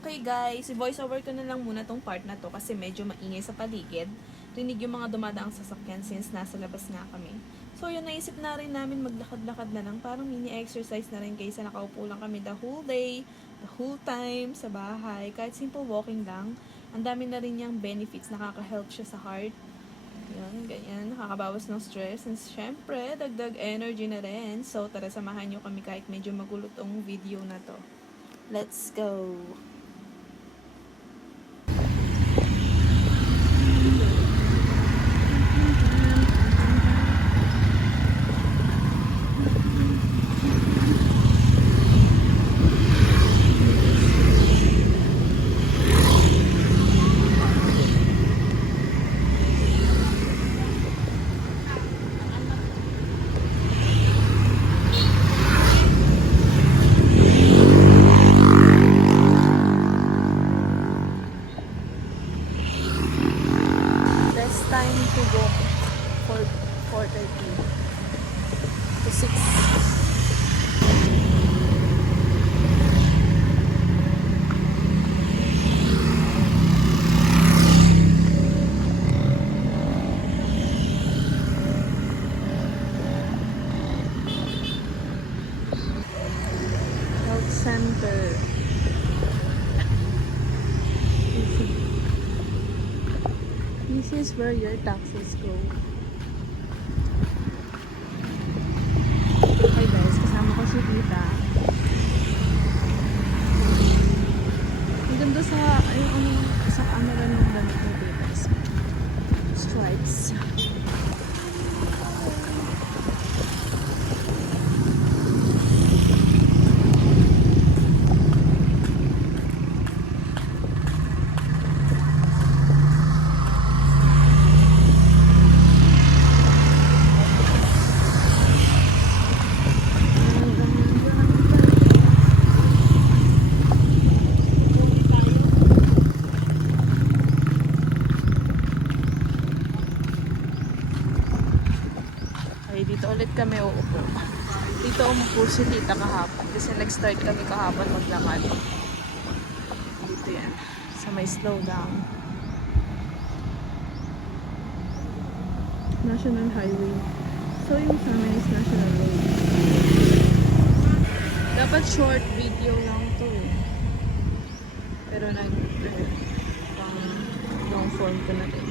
Okay guys, i-voice over ko na lang muna tong part na to kasi medyo maingay sa paligid. Rinig yung mga dumadaang sasakyan since nasa labas nga kami. So yun, naisip na rin namin maglakad-lakad na lang. Parang mini exercise na rin kaysa nakaupo lang kami the whole day, the whole time sa bahay. Kahit simple walking lang, ang dami na rin niyang benefits. Nakaka-help siya sa heart. Yun, ganyan. Nakakabawas ng stress. And syempre, dagdag energy na rin. So tara, samahan niyo kami kahit medyo magulo tong video na to. Let's go! Time to go for 4:30 to 6. Health center. This is where your taxes go. Okay guys, kasama ko si Tita. Ang ganda sa sa camera ng damit ni Tita. Stripes. Dito ulit kami uupo. Dito umupo si Tita kahapon kasi nag-start kami kahapon maglakad. Dito yan. Sa may slow down. National Highway. So yung sa amin is National Road. Dapat short video lang to eh. Pero pang long form ko na din.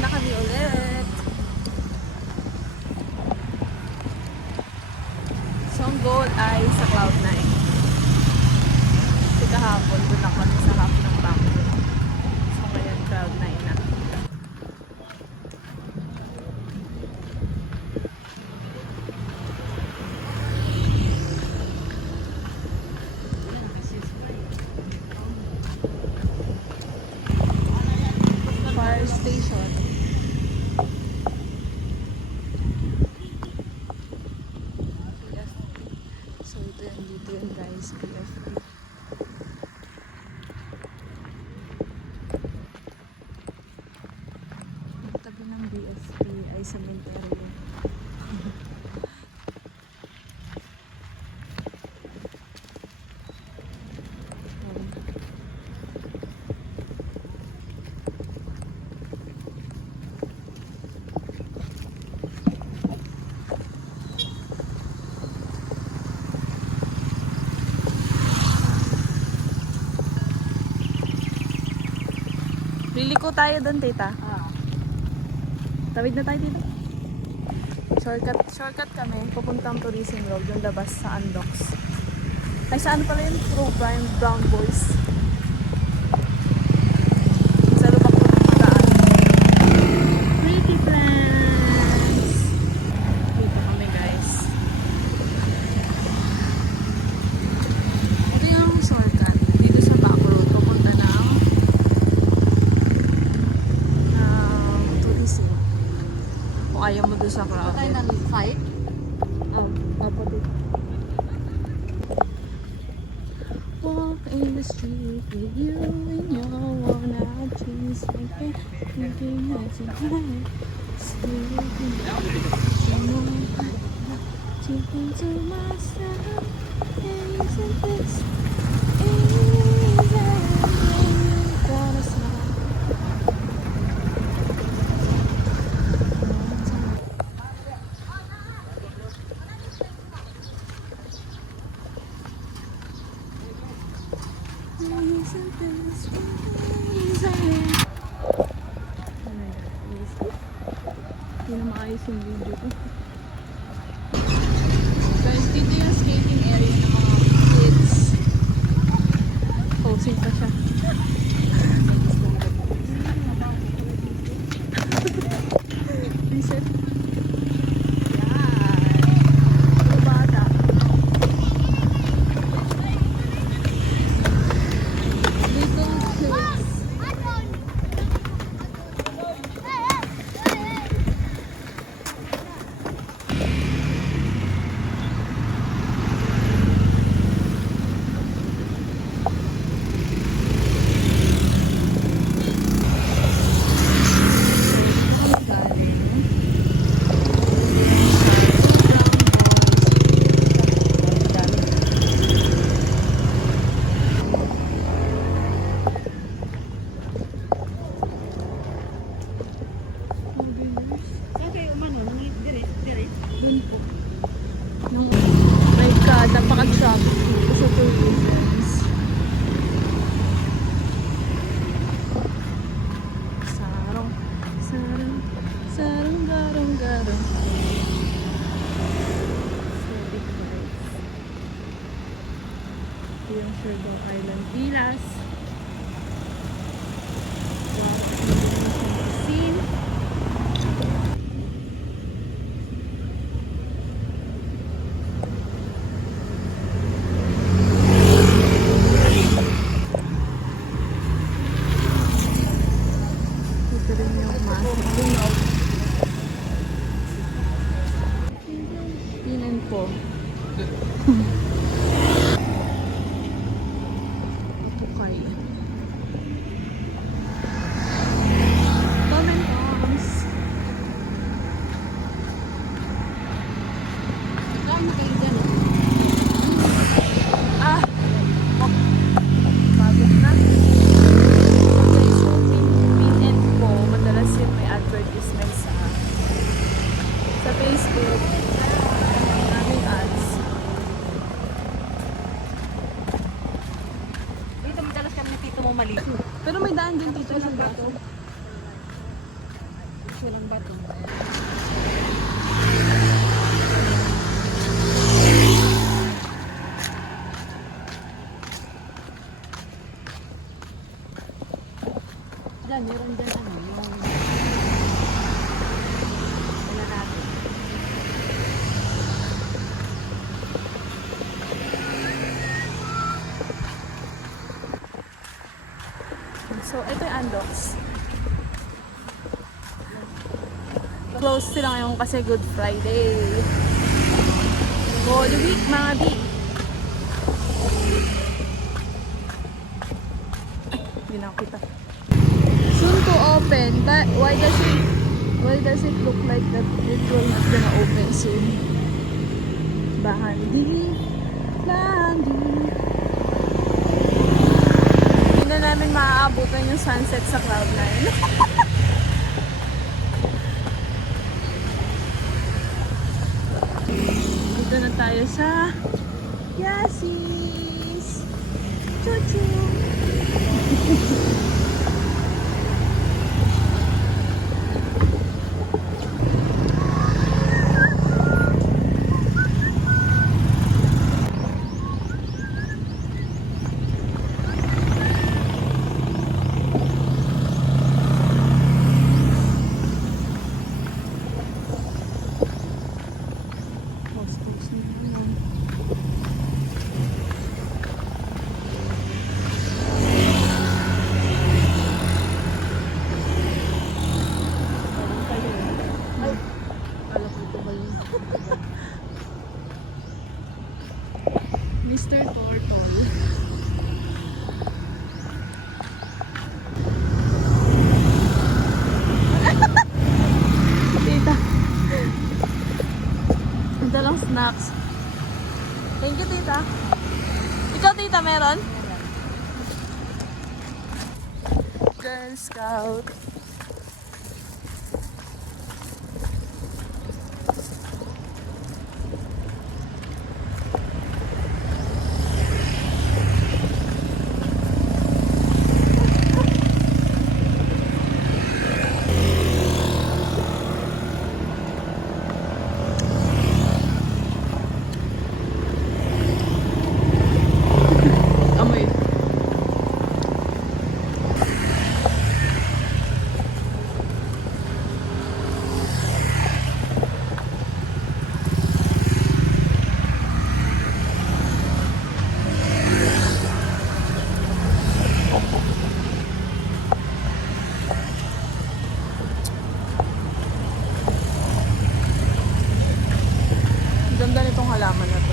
Na kami ulit. So ang goal ay sa Cloud9. Kasi kahapon doon ako sa half ng bangko. So ngayon Cloud9 na. Fire station. So ito yan, dito yun guys, PFP. Ang tabi ng BFP ay cemetery. Liliko tayo doon, Tita. Tawid na tayo dito. Shortcut kami. Pupuntang Tourism Road. Yung labas sa Andox. Ay, saan pala yun? Brown Boys. Sa lubak ko ng daan. Pretty plants! Dito kami guys. doon sa crowd. Tayo ng site. Oh, opposite. Walk in the street with you and your worn-out jeans, like thinking that you had sleeping. Thinking to myself, isn't this easy? You gotta smile. Isn't this easy? Hindi na maayos yung video ko. Guys, dito yung skating area ng mga kids. Posing pa siya. Reset. Yan. Puro bata. Little kids. Dun po. My God, napaka-traffic dito sa tourisms. Sarong, sarong, sarong, garong, garong. Sorry guys. Ito yung Siargao Island Villas. Wow, scene. Ito rin yung masok. Pinan po. Tukay. Tom and Toms. Ikaw makain dyan, no? Ah! Pagod na. Okay, so pin po, madalas yun may advertisement sa Facebook. Maraming ads. Dito madalas kami ng tito mo maligo. Pero may daan din dito sa bato. Walang bato. Dyan, meron dyan ano, yung wala natin. So, ito yung Andox. Close sila ngayon kasi Good Friday. Holy Week, mga B. Ay, hindi na ako kita. Soon to open, but why does it look like that it will not gonna open soon? Bahandi, hindi na namin maaabutan yung sunset sa Cloud9. Dito na tayo sa Yasis. Chuchu. snacks. Thank you, tita. Ikaw, tita, meron? Girl Scout. Amoy. Ganda nitong halaman na to.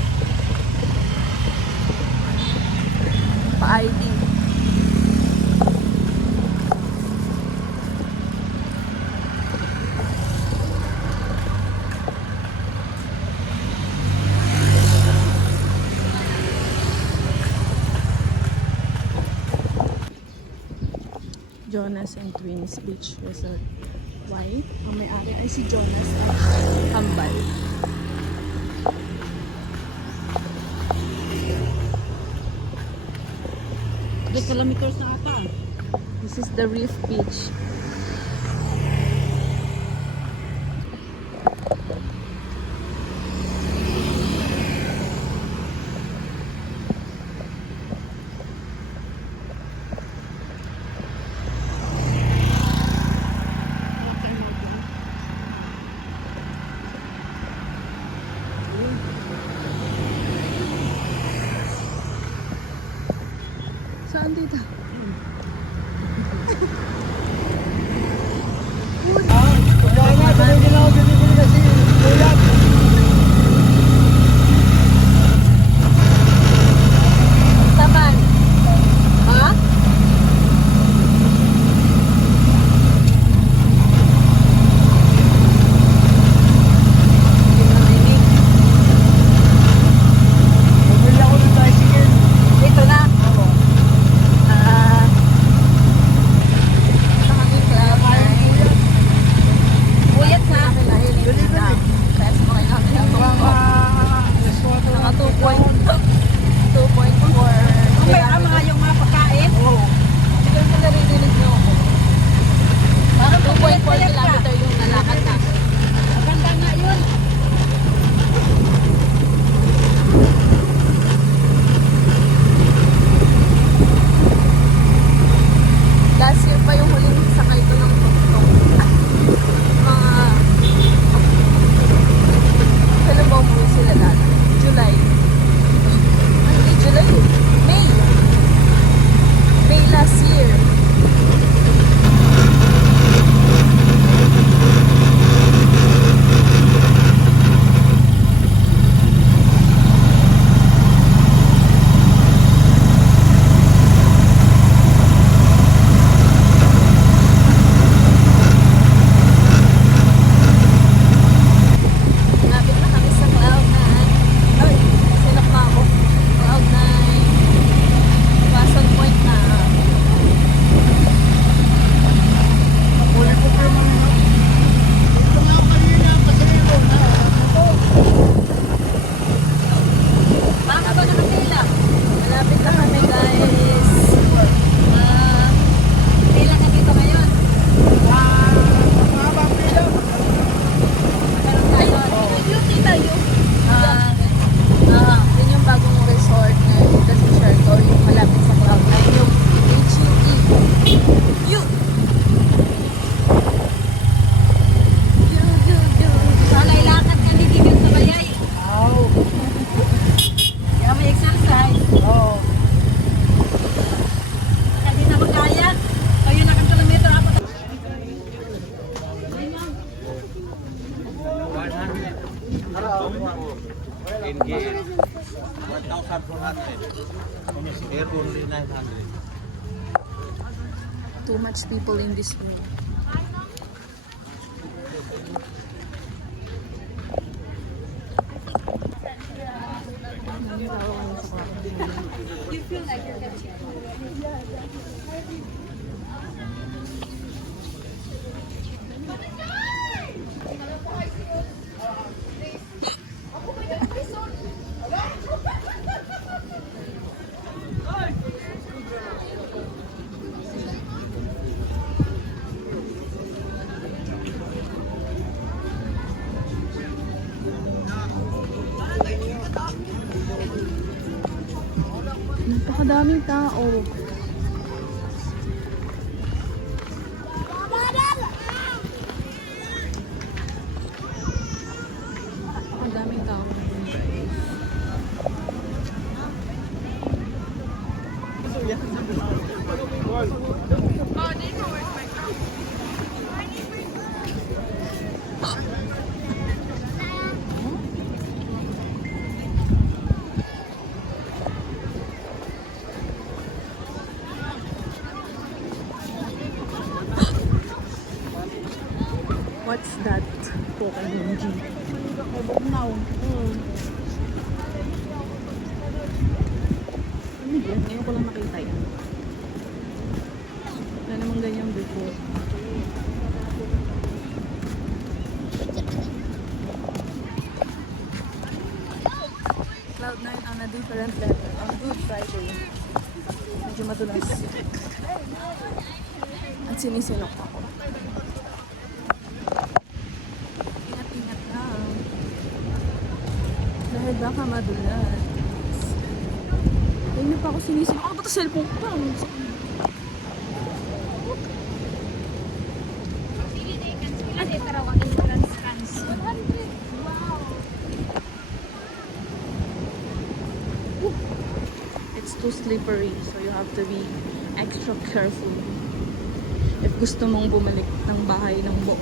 Pa-ID. Jonas and Twins Beach Resort. Why? Ang may-ari ay si Jonas at Kambal. Kilometers na ata. This is the Reef Beach. Saan dito? Taman. Ha? Dito na. Buyat na. Naka 2.4. May mga yung mga pagkain. Siguro na naririnig niyo ako. Parang 2.4 kilometer yung nalakad na. Maganda nga yun. Last year pa yung huling sakay ko ng tugtog. Mga... Kailan ba umuwi sila dati? July. Ay, hindi July. May. May last year. Lapit na kami sa Cloud9. Ay, sinap na ako. Cloud9. Passion Point na. Baka ba nakapila? Malapit na kami, guys. Pila ka dito ngayon. Meron tayo. Beauty tayo. Yun yung bagong resort na dito sa Siargao, yung malapit sa Cloud9, yung HUE. You! Sana ilakad ka dito yun sa bayay. Kaya may exercise. Baka di na magkaya. Kayo na kang kilometer apat. Engage 1,400. Here only 900. Too much people in this room. You feel like you're gonna get Napakadaming tao. Napakadaming tao. What's that? Pokemon G. Now. Ano yan? Ngayon ko lang nakita yan. Wala namang ganyan before. Cloud9 on a different level. On Good Friday. Medyo madulas. At sinisinok ako. Ingat-ingat lang. Dahil baka madulas. Ayun na pa ako sinisinok. Ano ba ito cellphone ko? It's too slippery, so you have to be extra careful if gusto mong bumalik ng bahay ng buo.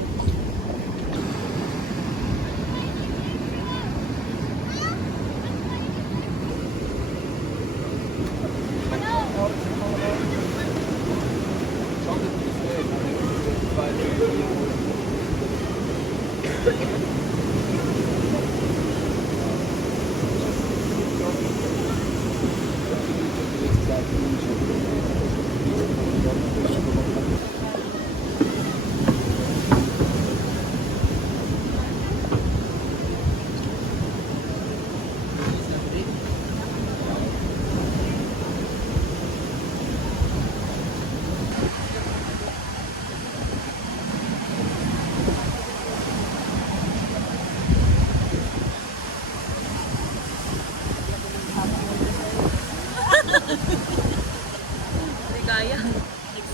Ligaya.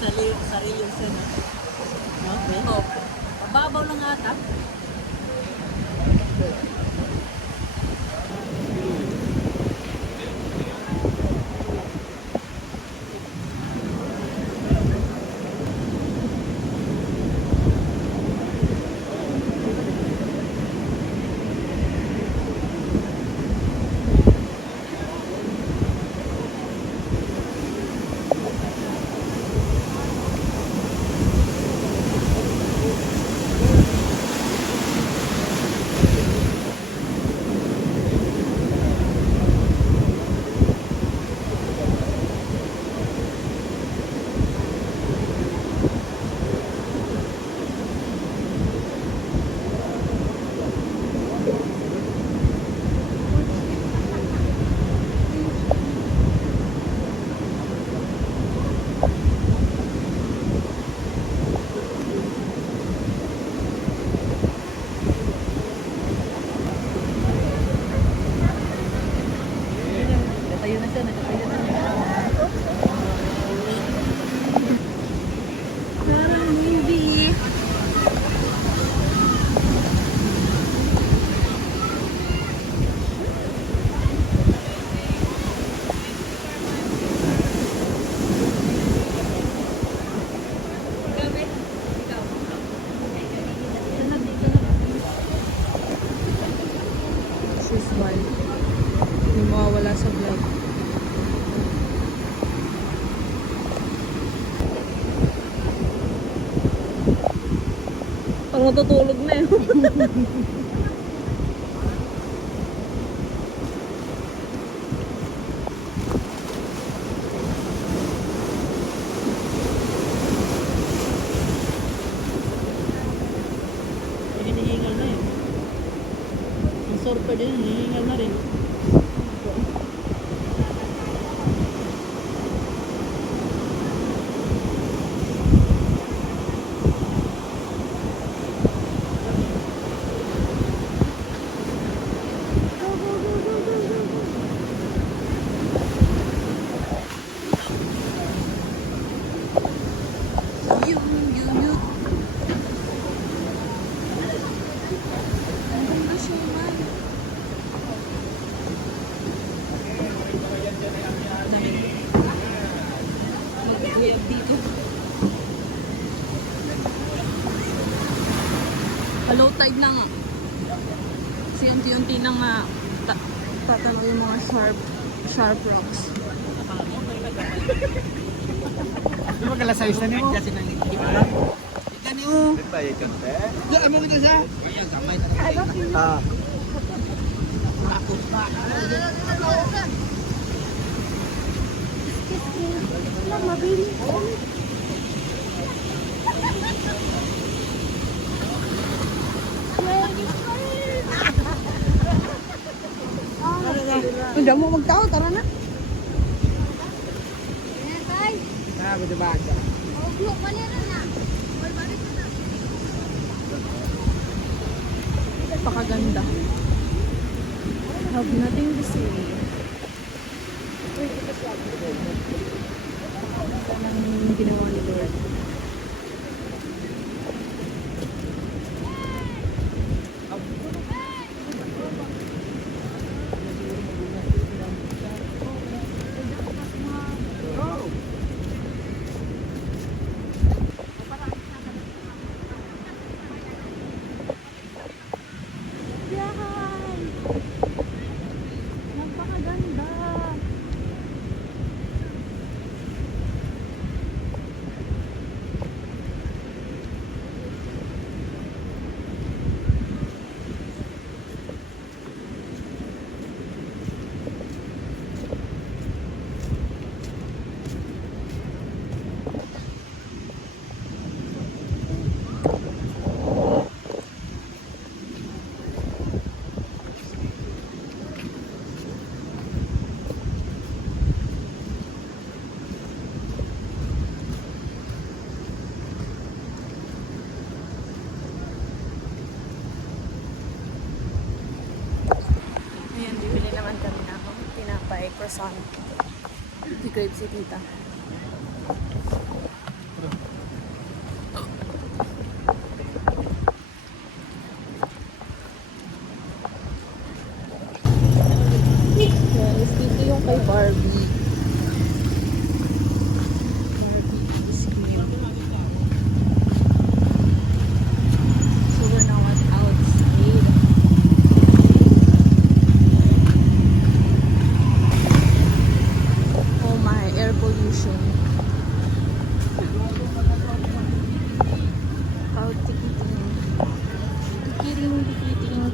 Sarili yung sana. Okay. Oh. Mababaw lang ata. Hindi mawawala sa vlog. Parang natutulog na eh. driver din, hinihingal na rin. Low tide na nga. Kasi unti-unti na nga tatalo yung mga sharp rocks. Di ba kala size na niyo? Ikan niyo. Di mo kita sa. Ah. Hindi mo magtao, tara na. Sabi di ba? Napakaganda. Have nothing to say. Anong ginawa ni Lord? Napakaganda. Ayan, bibili naman kami na ako. Tinapay, croissant. Di crave si tita. Guys, dito yung kay Barbie. Barbie is here. So we're now outside. Oh my, air pollution. Out tikiting. Tikiting.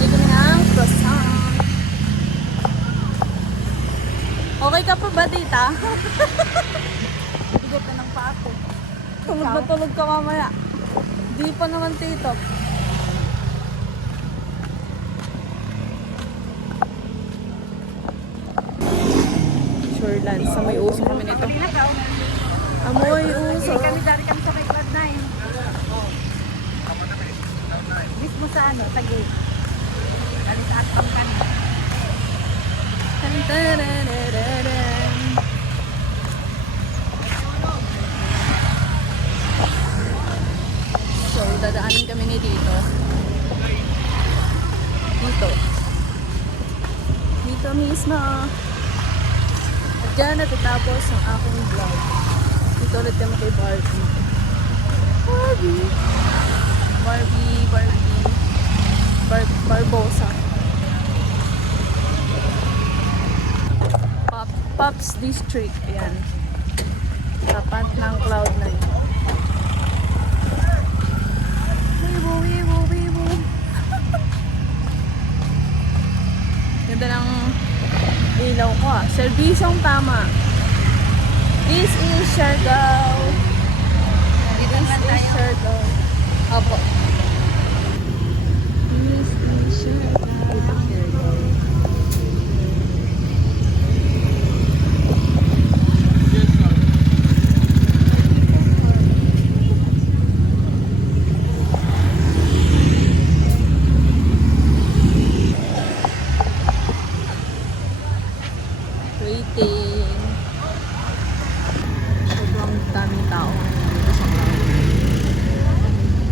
Bili ko ng croissant. Okay ka pa ba, tita? Bigot ka ng paa ko. Tulog na tulog ka mamaya. Di pa naman, tito. Shoreland. Sa may uso kami nito. Amoy uso. Dari kami sa may Cloud 9. Mismo sa ano, Taguig. Kami sa Aston kanina. Tan-tan-tan-tan-tan. So, dadaanin kami ni dito. Dito mismo. At dyan natatapos ang aking vlog. Dito ulit kami kay Barbie. Barbosa. Pops District. Ayan. Tapat ng Cloud 9. Wibo. Ganda ng ilaw ko ah. Serbisyong tama. This is Siargao. This is Siargao. Opo. This is Siargao. Waiting. Sobrang daming tao ngayon dito sa Cloud9.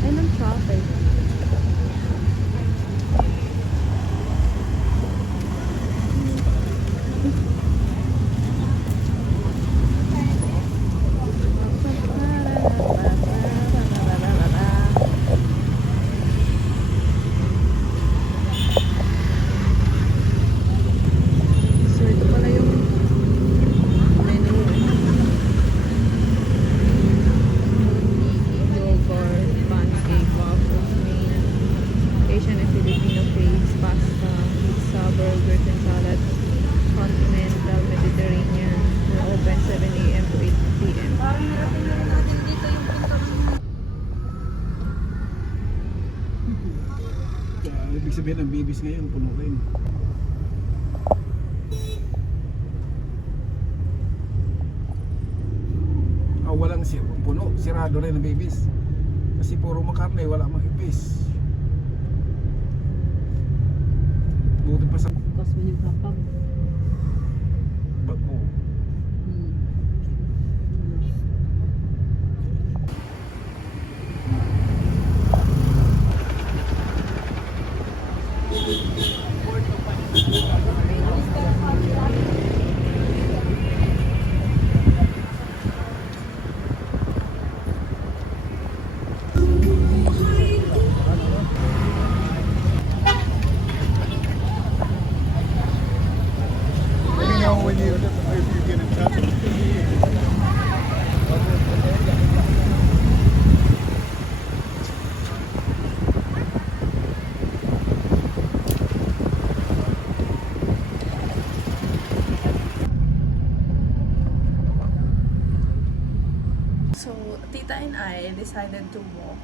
Ay, ng traffic. So, ito pala yung menu. Yogurt, pancake, waffles, main, Asian and Filipino cakes, pasta, pizza, burgers and salad, continental, Mediterranean. We're open 7 a.m. to 8 p.m. Ibig sabihin ang bibis ngayon, puno rin. Walang puno, sirado rin ang bibis. Kasi puro makarne, wala mang ibis. Buti pa sa Tapos mo yung kapag. bago. Let me know when you if you get in touch. So, Tita and I decided to walk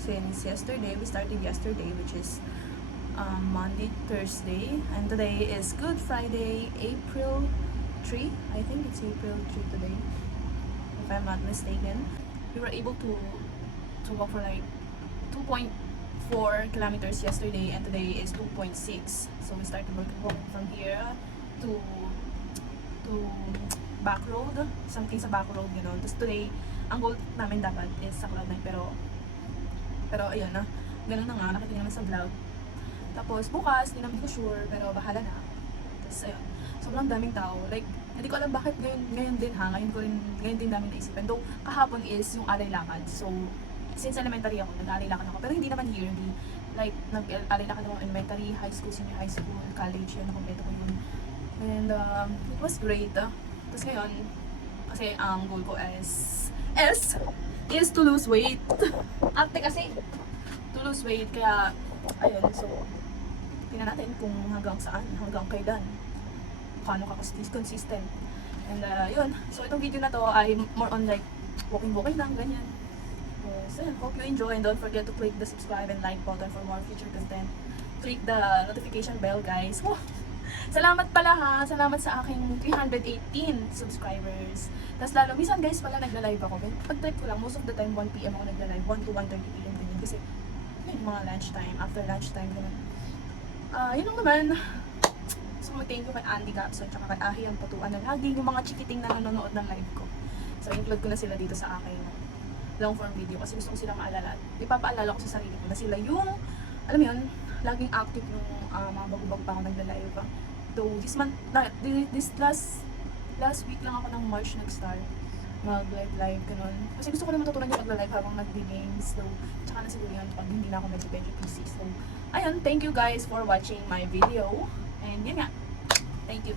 since yesterday. We started yesterday, which is Monday, Thursday, and today is Good Friday, April 3. I think it's April 3 today, if I'm not mistaken. We were able to walk for like 2.4 kilometers yesterday, and today is 2.6. So we started walking from here to back road, something sa back road, you know. Tapos today, ang goal namin dapat is sa Cloud9, pero ayun na, ganun na nga, nakita naman sa vlog. Tapos bukas, hindi namin ko sure, pero bahala na. Tapos ayun, sobrang daming tao. Like, hindi ko alam bakit ngayon din ha, ngayon din namin naisipan. Though, kahapon is yung alay lakad. So, since elementary ako, nag-alay lakad ako. Pero hindi naman yearly. Like, nag-alay lakad ako elementary, high school, senior high school, college, yun, nakompleto ko yun. And it was great. Tapos ngayon, kasi ang goal ko is to lose weight. Ate kasi, to lose weight. Kaya, ayun, so, tingnan natin kung hanggang saan, hanggang kailan. Paano ka consistent. And yun, so itong video na to ay more on like walking lang, ganyan. So, hope you enjoy, and don't forget to click the subscribe and like button for more future content. Click the notification bell, guys. Oh, salamat pala ha, salamat sa aking 318 subscribers. Tapos lalo, minsan guys pala nagla-live ako. Pag-type ko lang, most of the time 1 PM ako nagla-live, 1 to 1:30 PM ganyan. Kasi yun, mga lunchtime, after lunchtime ganun. Yun lang naman. So thank you kay Andy Capson tsaka kay Ahi ang Patuan na lagi yung mga chikiting na nanonood ng live ko. So include ko na sila dito sa aking long form video kasi gusto ko silang maalala. Ipapaalala ko sa sarili ko na sila yung, alam mo yun, laging active yung mga bago-bago pa ako nagla-live. So this month, this last week lang ako ng March nag-start mag-live, ganun. Kasi gusto ko na matutunan yung mag-live habang nag-games. So, tsaka na siguro yun pag hindi na ako medyo busy. So, ayun, thank you guys for watching my video. And yun nga, thank you.